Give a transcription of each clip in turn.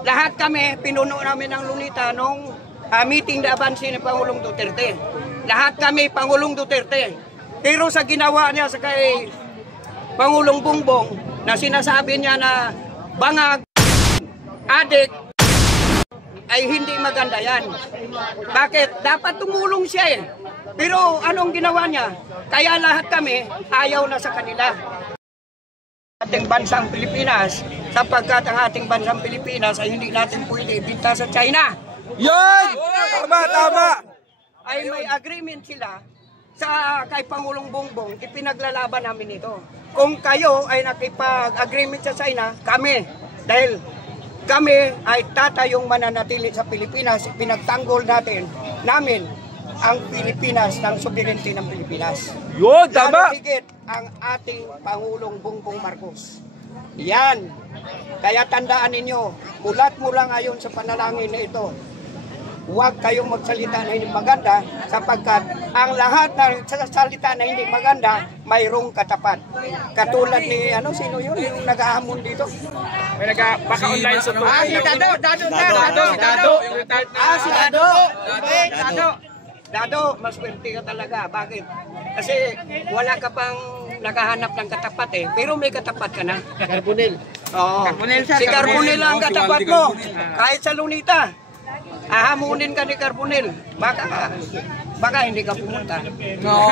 Lahat kami, pinuno namin ng Lunita nung meeting na abansi ni Pangulong Duterte. Lahat kami, Pangulong Duterte. Pero sa ginawa niya sa kay Pangulong Bongbong, na sinasabi niya na bangag, adik, ay hindi maganda yan. Bakit? Dapat tumulong siya eh. Pero anong ginawa niya? Kaya lahat kami, ayaw na sa kanila. Ating bansang Pilipinas, sapagkat ang ating bansang Pilipinas ay hindi natin pwede ibinta sa China. Yan! Tama! Ay may agreement sila sa kay Pangulong Bongbong, ipinaglalaban namin ito. Kung kayo ay nakipag-agreement sa China, kami, dahil kami ay tatayong mananatili sa Pilipinas, pinagtanggol namin ang Pilipinas ng sovereignty ng Pilipinas. Yun, tama! Lalo higit ang ating Pangulong Bongbong Marcos. Yan. Kaya tandaan ninyo, mulat mula ngayon sa panalangin na ito, huwag kayong magsalita na hindi maganda sapagkat ang lahat ng salita na hindi maganda, mayroong katapat. Katulad ni, sino yun? Yung nag-ahamon dito? May baka online sa to. Si Dado. Dado, mas swerte ka talaga. Bakit? Kasi wala ka pang nakahanap ng katapat eh. Pero may katapat ka na. Carbonell. Oo. Si Carbonell ang katapat mo. Kahit sa Lunita. Ahamunin ka ni Carbonell. Baka hindi ka pumunta. No.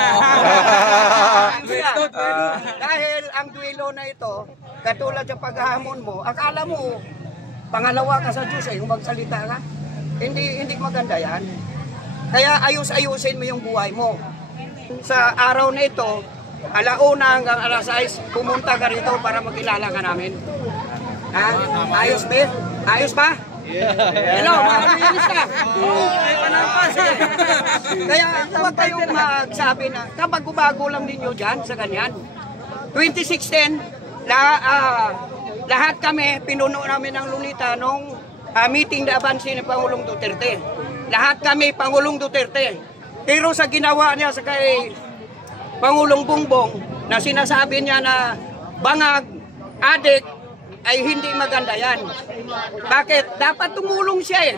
Dahil ang duelo na ito, katulad sa paghahamon mo, akala mo, pangalawa ka sa Diyos eh, kung magsalita ka. Hindi maganda yan. Kaya ayus-ayusin mo yung buhay mo. Sa araw na ito, alauna hanggang alas 6, pumunta ka rito para makilala ka namin. Ha? Ayos ba? Ayos ba? Hello, makakainis ka. Kaya huwag kayong magsabi na, kabago-bago lang ninyo dyan sa ganyan. 2016, lahat kami, pinuno namin ng Lunita nung meeting na abansi ni Pangulong Duterte. Lahat kami, Pangulong Duterte. Pero sa ginawa niya sa kay Pangulong Bongbong, na sinasabi niya na bangag, adik, ay hindi maganda yan. Bakit? Dapat tumulong siya eh.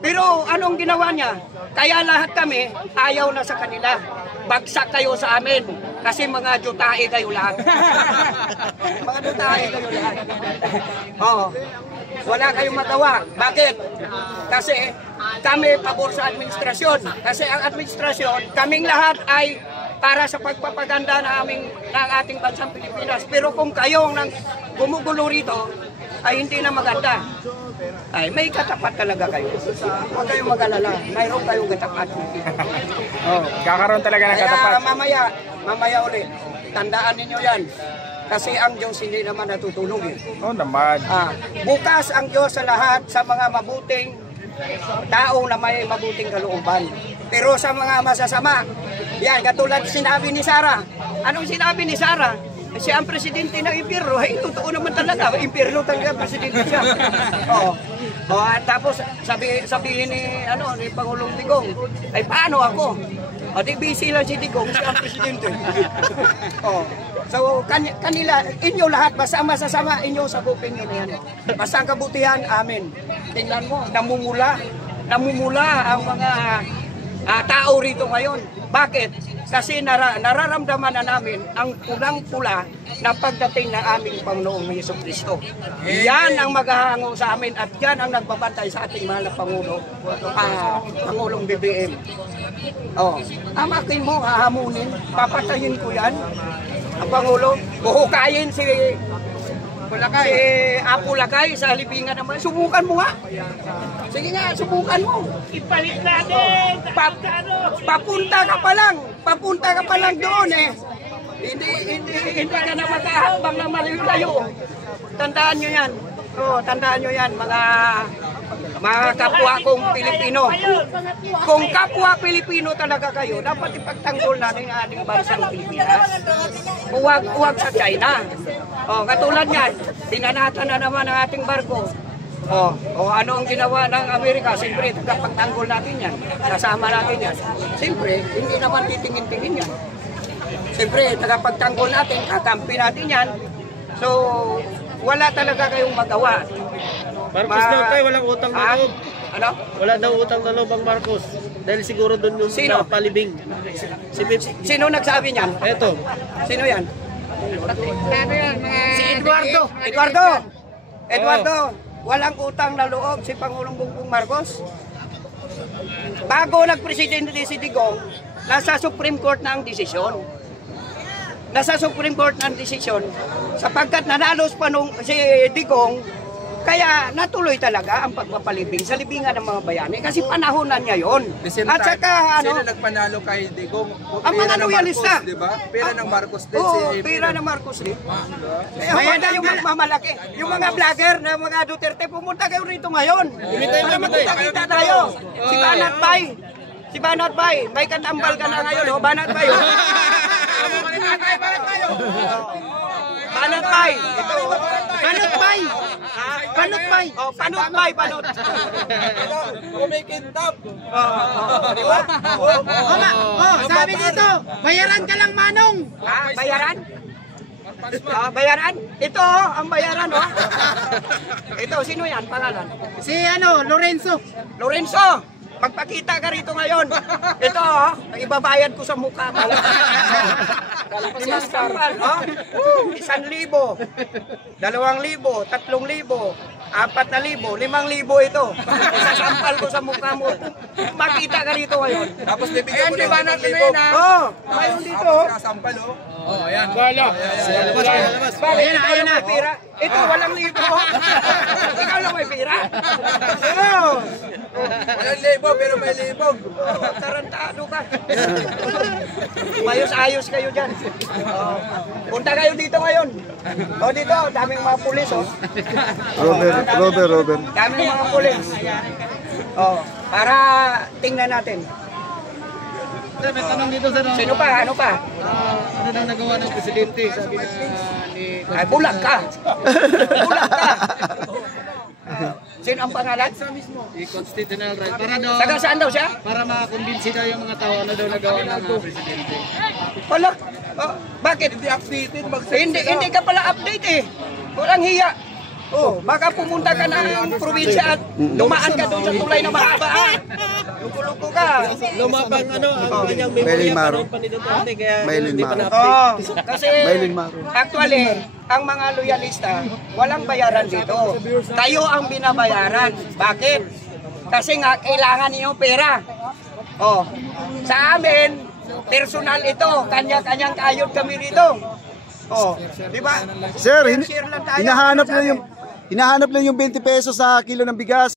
Pero anong ginawa niya? Kaya lahat kami, ayaw na sa kanila. Bagsak kayo sa amin. Kasi mga jutae kayo lahat. Mga jutae kayo lahat. Oo. Wala kayong magawa. Bakit? Kasi kami pabor sa administrasyon. Kasi ang administrasyon, kaming lahat ay para sa pagpapaganda ng ating bansang Pilipinas. Pero kung kayo nang gumugulo rito, ay hindi na maganda. Ay may katapat talaga kayo. Huwag kayong mag-alala. Mayroon kayong katapat. Kakaroon talaga ng katapat. Kaya mamaya ulit, tandaan ninyo yan. Kasi ang Diyos hindi naman natutulog eh. Oo naman. Bukas ang Diyos sa lahat sa mga mabuting tao na may mabuting kalooban. Pero sa mga masasama, yan, katulad sinabi ni Sara. Anong sinabi ni Sara? Siya ang presidente ng impyerno. Ay, totoo naman talaga. Impyerno talaga presidente siya. At tapos sabihin ni Pangulong Digong, ay paano ako? Di busy lang si Digong, siya ang presidente. So kanila, inyo lahat, basta masasama, inyo sabupin nyo na yan. Basta ang kabutihan, amin. Tingnan mo, namumula ang mga tao rito ngayon. Bakit? Kasi nararamdaman na namin ang pulang-pula na pagdating ng aming Panginoong Jesucristo. Yan ang maghahango sa amin at yan ang nagbabantay sa ating mahal na Pangulo, Pangulong BBM. Amakin mo, hahamunin, papatayin ko yan. Ang Pangulo, buhukayin si Apo Lakay sa libingan naman. Subukan mo nga. Sige nga, subukan mo. Ipalit natin. Papunta ka pa lang doon eh. Hindi ka na makahambang na malayo. Tandaan nyo yan. Tandaan nyo yan, mga kapwa kong Pilipino. Kung kapwa Pilipino talaga kayo, dapat ipagtanggol natin ang ating bansang Pilipinas. Huwag sa China. Katulad yan, tinanatan na naman ang ating barko. Ano ang ginawa ng Amerika? Siyempre, pagtanggol natin yan. Kasama natin yan. Siyempre, hindi naman titingin-tingin yan. Siyempre, tagapagtanggol natin, kakampi natin yan. So, wala talaga kayong magawa. Marcos daw tayo, walang utang na loob. Ano? Wala daw utang na loob ang Marcos. Dahil siguro doon yung Sino? palibing. Sino nagsabi niyan? Eto. Sino yan? Si Eduardo. Eduardo, walang utang na loob si Pangulong Bongbong Marcos. Bago nagpresidente si Digong, nasa Supreme Court na ang desisyon. Nasa Supreme Court na ang desisyon sapagkat nanalos pa nung si Digong, kaya natuloy talaga ang pagpapalibing sa libingan ng mga bayani kasi panahonan niya yon. At saka sino nagpanalo kay Digong? ang mga loyalista, di ba? Pera ng Marcos din. Oo, pera ng Marcos din. Kaya yung magmamalaki, yung mga vlogger na mga Duterte, pumunta kayo rito ngayon. Para magkita tayo. Si Banat Bay. Si Banat Bay, may katambal ka na ngayon, oh, Banat Bay. Oh. Banat Bay. Ito. Panot bay. Panot bay. Oh, Panot Bay, Panot. Kumikintab. Di ba? Sabi dito, bayaran ka lang manong. Ha? Bayaran? Bayaran? Ito, ang bayaran, oh. Ito, sino yan? Pangalan? Si Lorenzo. Lorenzo, magpakita ka rito ngayon. Ito, oh, ibabayad ko sa mukha mo. 5 sampal, oh. 1,000, 2,000, 3,000, 4,000, 5,000 ito. Isasampal ko sa mukha mo. Makita ka rito ngayon. Tapos bibigyan mo ng 5,000. Oh, mayroon dito, oh. Sampal, oh. Ayan. Bakit ikaw lang may pira? Ito, walang libo. Ikaw lang may pira. Oh. Walang libo, pero may libog. Tarantado ka. Mayos-ayos kayo dyan. Punta kayo dito ngayon. O dito, daming mga pulis. Oh. Robert. Daming mga pulis. Para tingnan natin. May tanong dito sa Sino pa? Ano pa? ano daw nagawa ng presidente? Sabi na ni Ay, bulag ka. Bulag ka. Sino ang pangalan? Constitutional Right. Para daw, Taga saan daw siya? para makakumbinsi daw yung mga tao ano daw nagawa ng presidente. Wala. Bakit? Hindi updated. Hindi ka pala update eh. Walang hiya. Oh, baka pumunta ka ng probinsya at dumaan ka doon sa tulay na mahaba. Luko-luko ka. Lumabang ang kanyang memorya pa ni Duterte kaya hindi pa na-update. Kasi actually, ang mga loyalista, walang bayaran dito. Kayo ang binabayaran. Bakit? Kasi nga, kailangan niyo pera. Oh, sa amin, personal ito. Kanya-kanyang kayod kami rito. Oh, di ba? Sir, Share lang tayo. hinahanap lang yung 20 pesos sa kilo ng bigas.